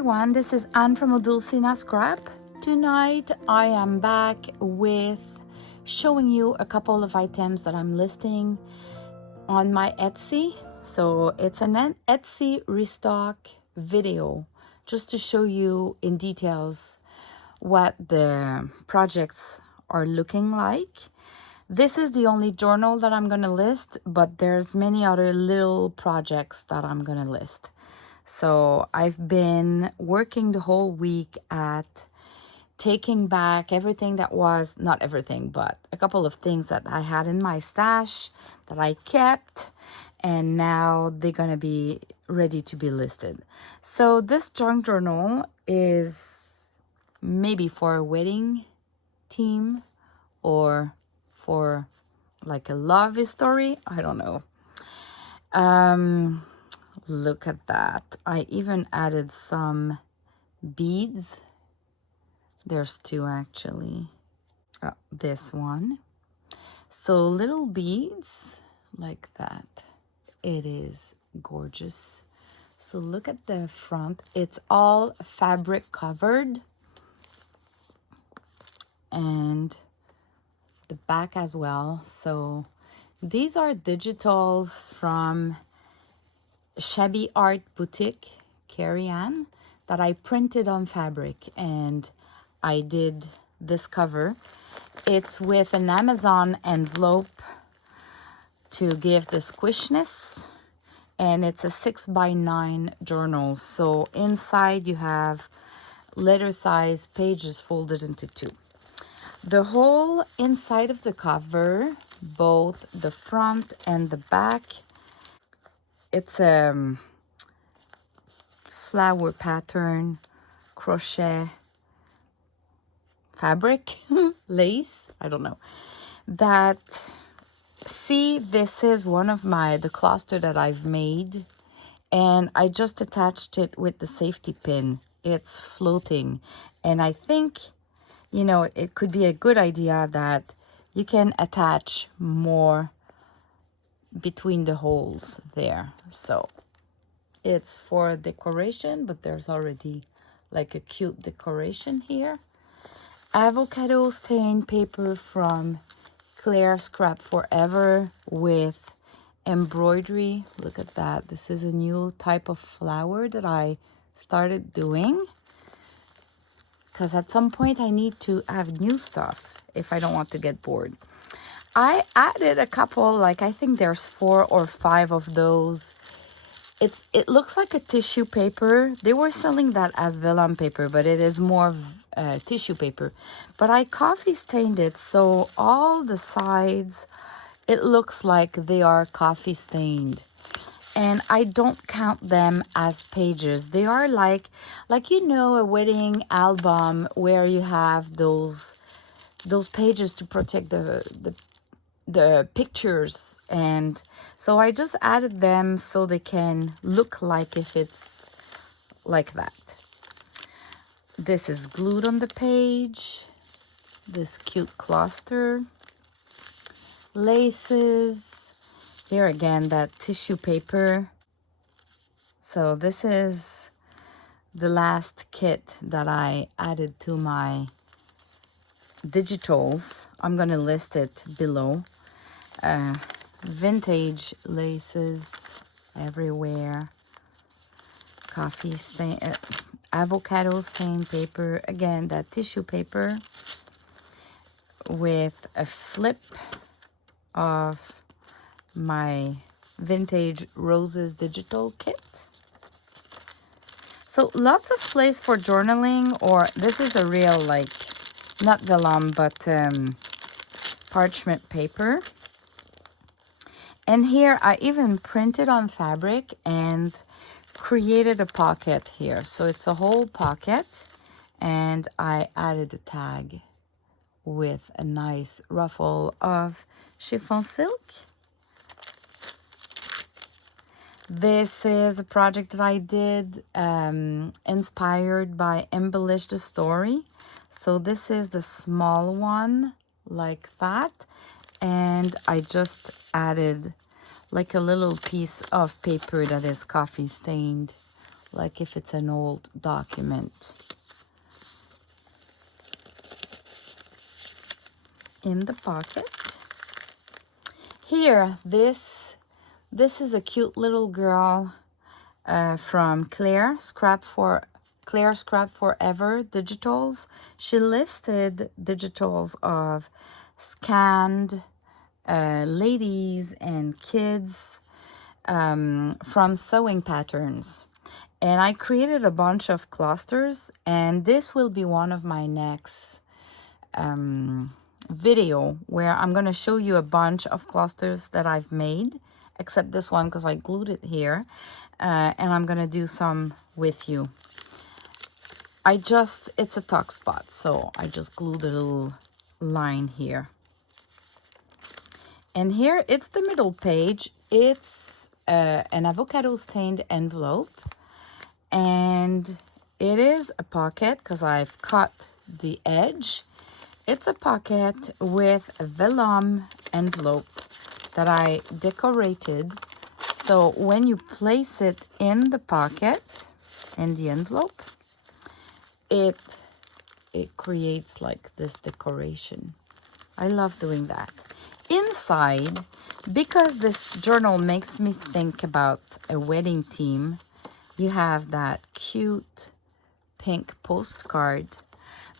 everyone, this is Anne from Odulcina Scrap. Tonight I am back with showing you a couple of items that I'm listing on my Etsy. So it's an Etsy restock video just to show you in details what the projects are looking like. This is the only journal that I'm going to list, but there's many other little projects that I'm going to list. So I've been working the whole week at taking back everything that was, not everything, but a couple of things that I had in my stash that I kept, and now they're going to be ready to be listed. So this junk journal is maybe for a wedding theme or for like a love story. I don't know. Look at that. I even added some beads. There's two actually. This one. So little beads like that. It is gorgeous. So look at the front. It's all fabric covered. And the back as well. So these are digitals from Shabby Art Boutique, Carrie Ann, that I printed on fabric, and I did this cover. It's with an Amazon envelope to give the squishness, and it's a 6x9 journal. So inside you have letter size pages folded into two. The whole inside of the cover, both the front and the back, it's a flower pattern, crochet, fabric, lace, I don't know. This is one of the cluster that I've made, and I just attached it with the safety pin. It's floating, and I think, you know, it could be a good idea that you can attach more between the holes there. So it's for decoration, but there's already like a cute decoration here. Avocado stained paper from Claire Scrap Forever with embroidery. Look at that. This is a new type of flower that I started doing, because at some point I need to have new stuff if I don't want to get bored. I added a couple, like I think there's 4 or 5 of those. It looks like a tissue paper. They were selling that as vellum paper, but it is more tissue paper. But I coffee stained it, so all the sides, it looks like they are coffee stained. And I don't count them as pages. They are like you know, a wedding album where you have those pages to protect the pictures, and so I just added them so they can look like if it's like that. This is glued on the page. This cute cluster, laces. Here again, that tissue paper. So this is the last kit that I added to my digitals. I'm gonna list it below. Vintage laces everywhere, coffee stain, avocado stain paper, again that tissue paper with a flip of my vintage roses digital kit. So lots of place for journaling, or this is a real, like, not vellum but parchment paper. And here I even printed on fabric and created a pocket here. So it's a whole pocket, and I added a tag with a nice ruffle of chiffon silk. This is a project that I did inspired by Embellish the Story. So this is the small one like that, and I just added like a little piece of paper that is coffee stained like if it's an old document. In the pocket. Here, this is a cute little girl from Claire Scrap Forever Digitals. She listed digitals of scanned ladies and kids from sewing patterns. And I created a bunch of clusters, and this will be one of my next video where I'm going to show you a bunch of clusters that I've made, except this one because I glued it here, and I'm going to do some with you. It's a tuck spot, so I just glued a little line here. And here, it's the middle page. It's an avocado stained envelope, and it is a pocket because I've cut the edge. It's a pocket with a vellum envelope that I decorated. So when you place it in the pocket, in the envelope, it creates like this decoration. I love doing that. Inside, because this journal makes me think about a wedding theme, you have that cute pink postcard,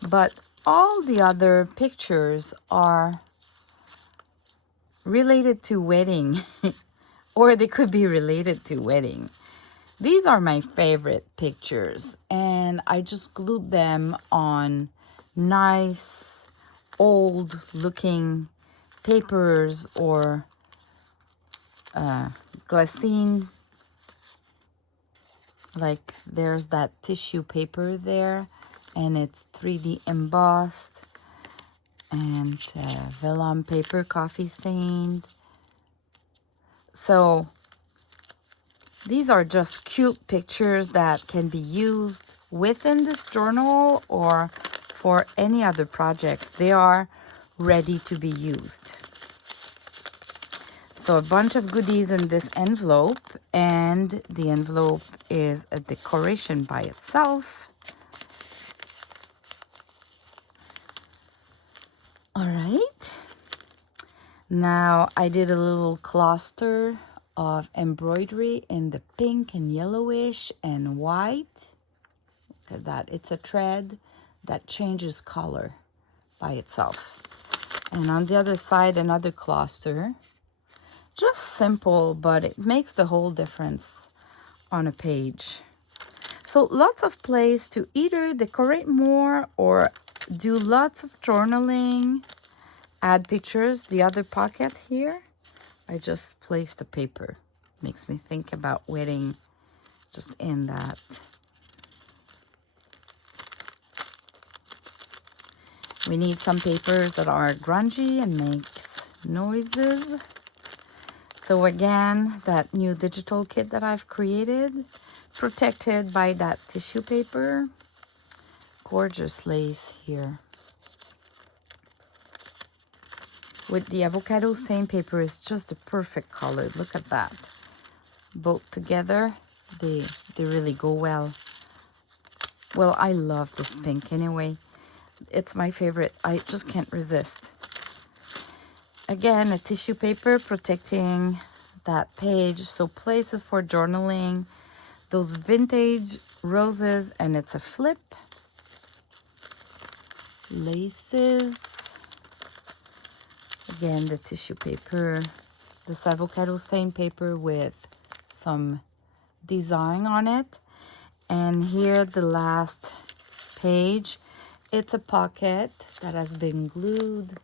but all the other pictures are related to wedding, or they could be related to wedding. These are my favorite pictures, and I just glued them on nice, old-looking papers or Glisten. Like there's that tissue paper there, and it's 3D embossed, and vellum paper, coffee stained. So these are just cute pictures that can be used within this journal or for any other projects. They are ready to be used. So a bunch of goodies in this envelope, and the envelope is a decoration by itself. All right. Now I did a little cluster of embroidery in the pink and yellowish and white. Look at that. It's a thread that changes color by itself. And on the other side, another cluster. Just simple, but it makes the whole difference on a page. So lots of place to either decorate more or do lots of journaling, add pictures. The other pocket here, I just placed a paper. Makes me think about wedding just in that. We need some papers that are grungy and makes noises. So again, that new digital kit that I've created, protected by that tissue paper. Gorgeous lace here. With the avocado stain paper, is just a perfect color. Look at that. Both together, they really go well. Well, I love this pink anyway. It's my favorite. I just can't resist. Again, a tissue paper protecting that page. So places for journaling. Those vintage roses, and it's a flip. Laces. Again, the tissue paper. This avocado stain paper with some design on it. And here, the last page. It's a pocket that has been glued.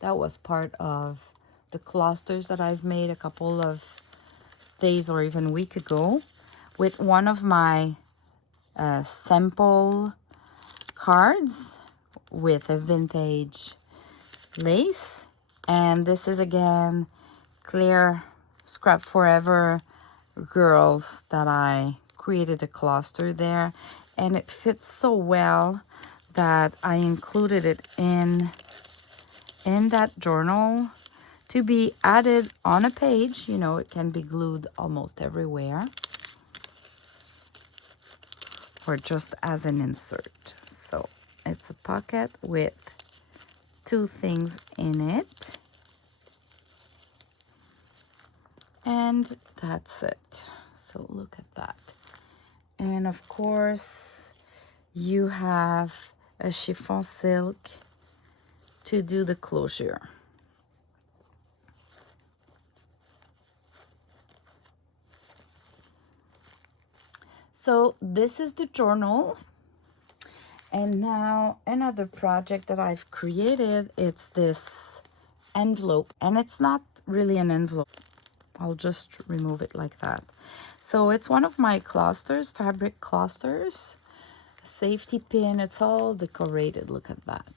That was part of the clusters that I've made a couple of days or even a week ago with one of my sample cards with a vintage lace. And this is again Claire Scrap Forever Girls that I created a cluster there, and it fits so well that I included it in that journal to be added on a page. You know, it can be glued almost everywhere. or just as an insert. So it's a pocket with two things in it. And that's it. So look at that. And of course, you have a chiffon silk to do the closure. So this is the journal. And now another project that I've created, it's this envelope. And it's not really an envelope. I'll just remove it like that. So it's one of my clusters, fabric clusters. A safety pin, it's all decorated, look at that.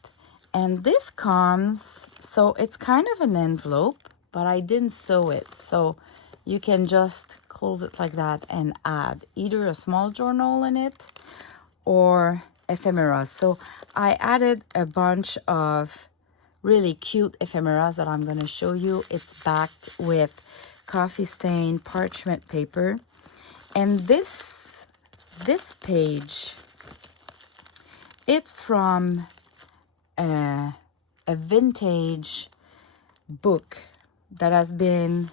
And this comes, so it's kind of an envelope, but I didn't sew it. So you can just close it like that and add either a small journal in it or ephemera. So I added a bunch of really cute ephemeras that I'm going to show you. It's backed with coffee stain parchment paper. And this page, it's from a vintage book that has been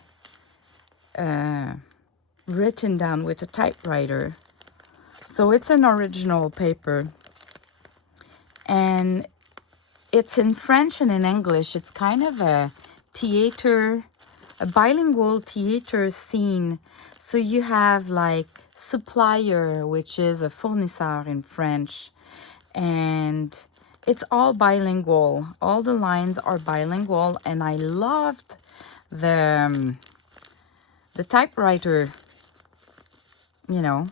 written down with a typewriter. So it's an original paper. And it's in French and in English. It's kind of a theater, a bilingual theater scene. So you have like supplier, which is a fournisseur in French. And it's all bilingual. All the lines are bilingual. And I loved the typewriter, you know.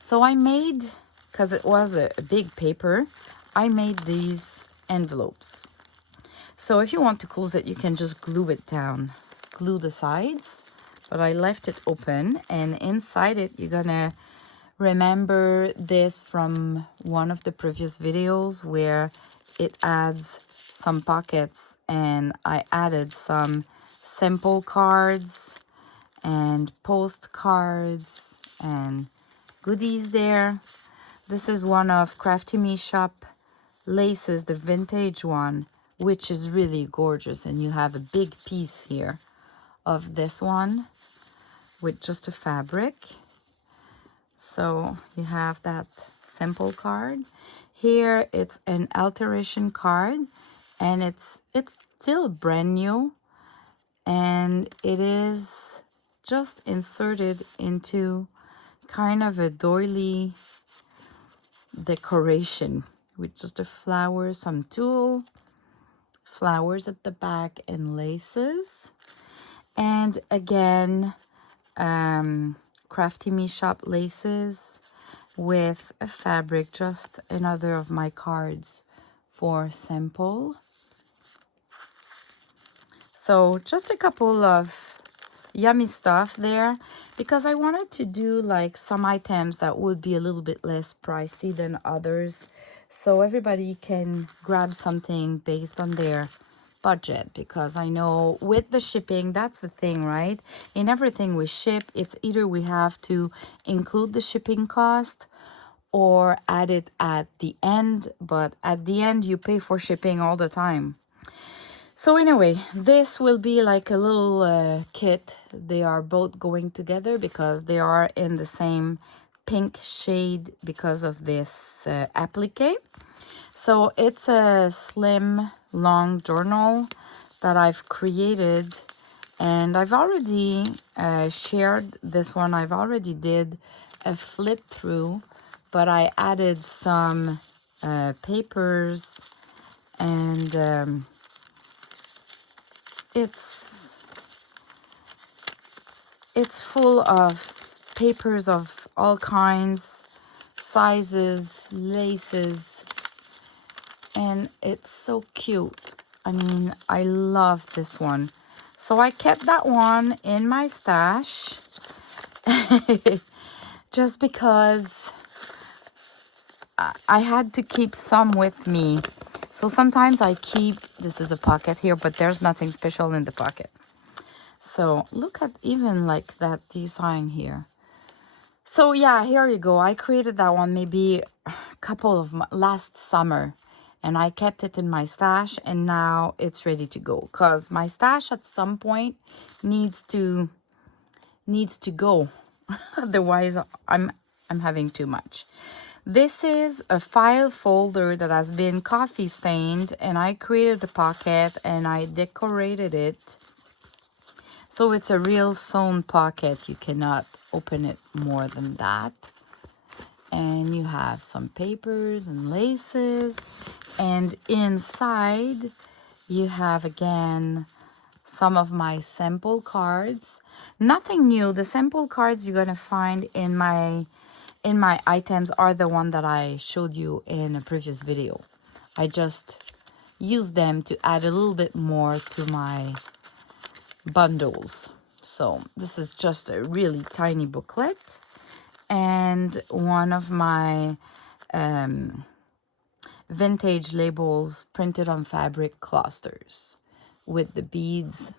So I made, because it was a big paper, I made these envelopes. So if you want to close it, you can just glue it down, glue the sides, but I left it open, and inside it you're gonna remember this from one of the previous videos where it adds some pockets, and I added some sample cards and postcards and goodies there. This is one of Crafty Me Shop laces, the vintage one, which is really gorgeous. And you have a big piece here of this one with just a fabric. So you have that sample card. Here it's an alteration card, and it's still brand new, and it is just inserted into kind of a doily decoration with just a flower, some tulle, flowers at the back, and laces. And again, Crafty Me Shop laces with a fabric, just another of my cards for sample. So just a couple of yummy stuff there, because I wanted to do like some items that would be a little bit less pricey than others, so everybody can grab something based on their budget. Because I know with the shipping, that's the thing, right? In everything we ship, it's either we have to include the shipping cost or add it at the end, but at the end you pay for shipping all the time. So anyway, this will be like a little kit. They are both going together because they are in the same pink shade because of this applique. So it's a slim, long journal that I've created, and I've already shared this one. I've already did a flip through, but I added some papers, and it's full of papers of all kinds, sizes, laces, and it's so cute. I mean, I love this one. So I kept that one in my stash just because I had to keep some with me. So sometimes I keep, this is a pocket here, but there's nothing special in the pocket. So look at even like that design here. So yeah, here you go. I created that one maybe a couple of last summer, and I kept it in my stash, and now it's ready to go because my stash at some point needs to go. Otherwise I'm having too much. This is a file folder that has been coffee stained, and I created a pocket and I decorated it. So it's a real sewn pocket. You cannot open it more than that. And you have some papers and laces. And inside you have again some of my sample cards. Nothing new. The sample cards you're gonna find in my items are the one that I showed you in a previous video. I just use them to add a little bit more to my bundles. So this is just a really tiny booklet and one of my vintage labels printed on fabric clusters with the beads,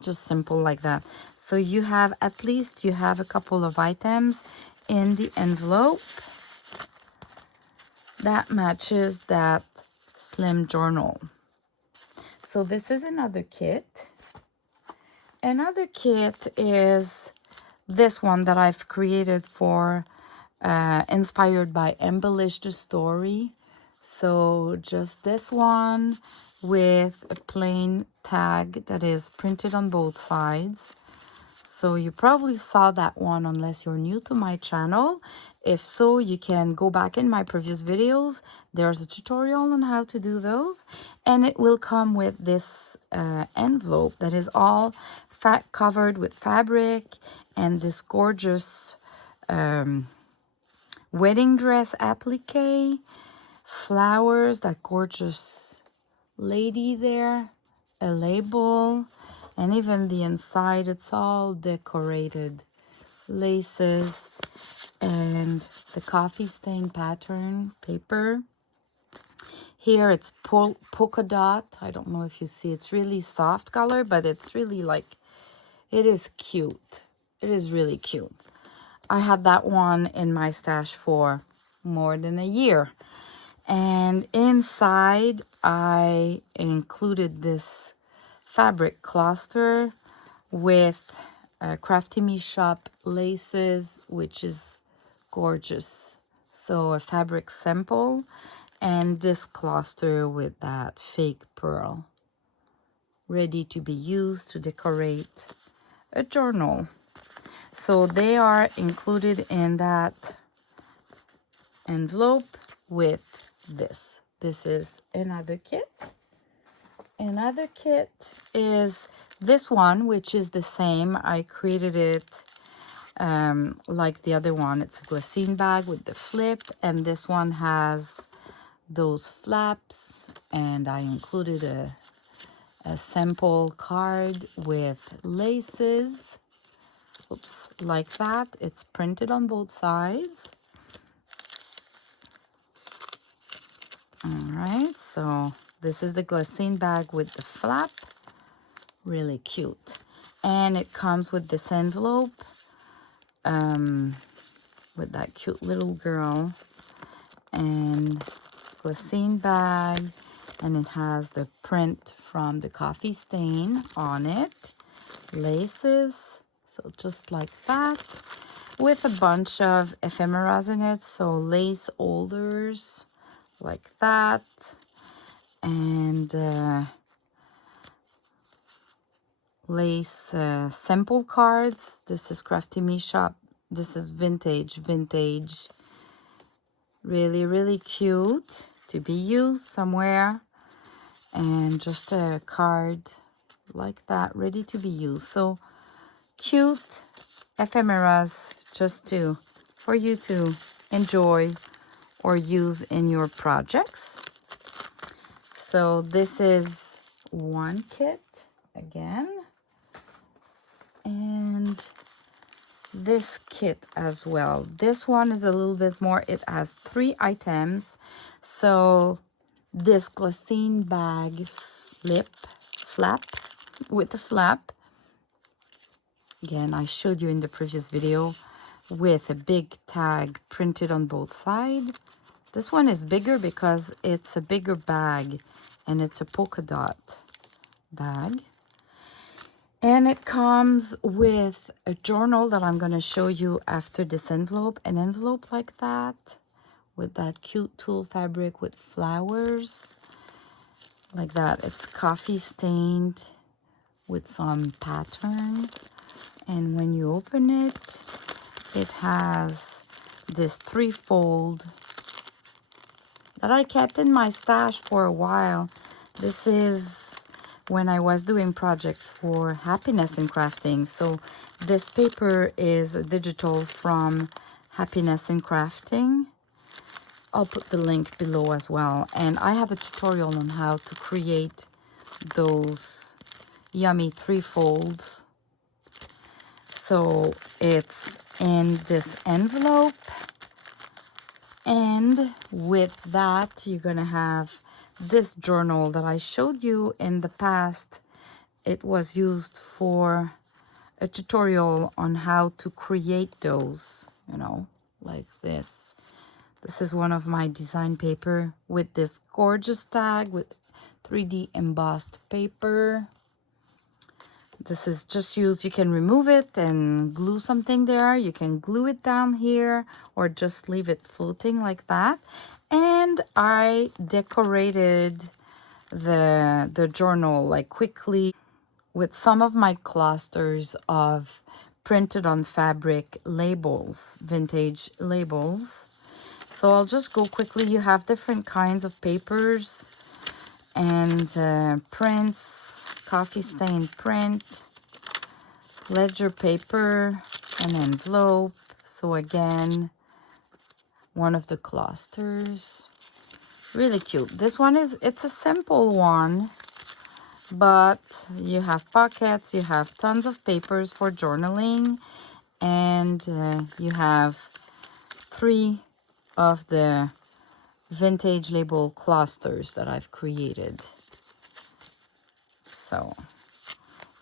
just simple like that. So you have, at least you have a couple of items in the envelope that matches that slim journal. So this is another kit. Another kit is this one that I've created for inspired by Embellish the Story. So just this one with a plain tag that is printed on both sides. So you probably saw that one unless you're new to my channel. If so, you can go back in my previous videos. There's a tutorial on how to do those. And it will come with this envelope that is all covered with fabric and this gorgeous wedding dress applique, flowers, that gorgeous lady there, a label, and even the inside, it's all decorated. Laces and the coffee stain pattern paper. Here it's polka dot. I don't know if you see, it's really soft color, but it's really like, it is cute. It is really cute. I had that one in my stash for more than a year. And inside I included this fabric cluster with Crafty Me Shop laces, which is gorgeous. So a fabric sample and this cluster with that fake pearl, ready to be used to decorate a journal. So they are included in that envelope with this. This is another kit. Another kit is this one, which is the same. I created it like the other one. It's a Glisten bag with the flip, and this one has those flaps, and I included a sample card with laces. Oops, like that. It's printed on both sides. All right, so this is the Glisten bag with the flap. Really cute. And it comes with this envelope with that cute little girl, and Glisten bag, and it has the print from the coffee stain on it. Laces, so just like that, with a bunch of ephemeras in it, so lace holders like that, and lace sample cards. This is Crafty Me Shop. This is vintage. Really cute to be used somewhere, and just a card like that, ready to be used. So cute ephemeras, just for you to enjoy or use in your projects. So this is one kit again, and this kit as well. This one is a little bit more. It has 3 items. So this Glisten bag flap with the flap. Again, I showed you in the previous video. with a big tag printed on both sides. This one is bigger because it's a bigger bag and it's a polka dot bag. And it comes with a journal that I'm going to show you after this envelope. An envelope like that with that cute tulle fabric with flowers like that. It's coffee stained with some pattern. And when you open it, it has this 3-fold that I kept in my stash for a while. This is when I was doing project for Happiness in Crafting. So this paper is digital from Happiness in Crafting. I'll put the link below as well. And I have a tutorial on how to create those yummy 3-folds. So it's in this envelope. And with that, you're gonna have this journal that I showed you in the past. It was used for a tutorial on how to create those, you know, like this. This is one of my design paper with this gorgeous tag with 3D embossed paper. This is just used, you can remove it and glue something there. You can glue it down here or just leave it floating like that. And I decorated the journal like quickly with some of my clusters of printed on fabric labels, vintage labels. So I'll just go quickly. You have different kinds of papers and prints, coffee stain print, ledger paper, an envelope. So again, one of the clusters. Really cute. This one it's a simple one, but you have pockets, you have tons of papers for journaling, and you have 3 of the vintage label clusters that I've created. So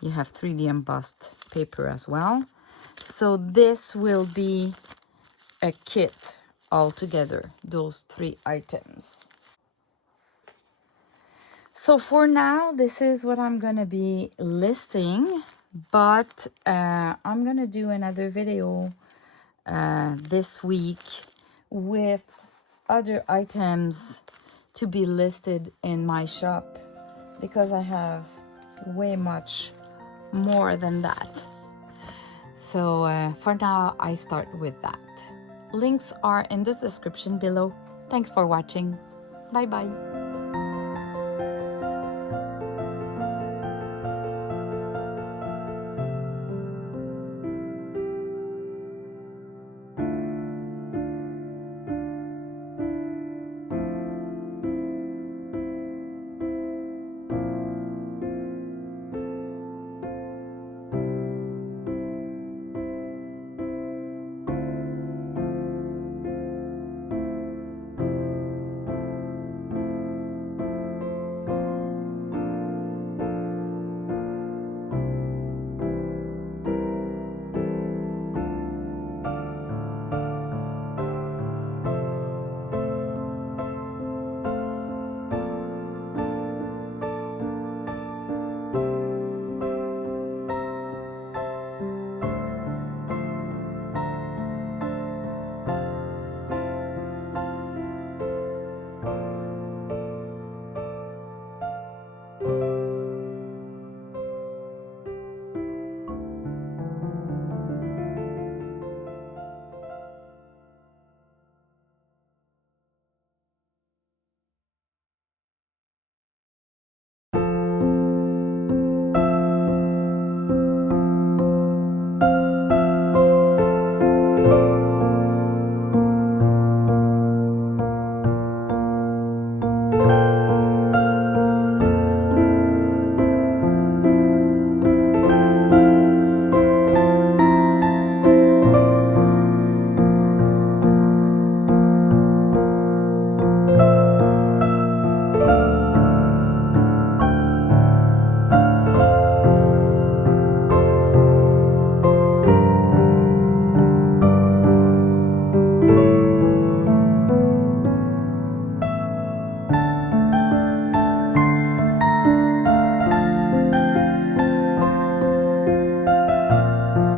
you have 3D embossed paper as well. So this will be a kit altogether, those 3 items. So for now, this is what I'm gonna be listing, but I'm gonna do another video this week with other items to be listed in my shop, because I have way much more than that. So for now, I start with that. Links are in the description below. Thanks for watching. Bye bye.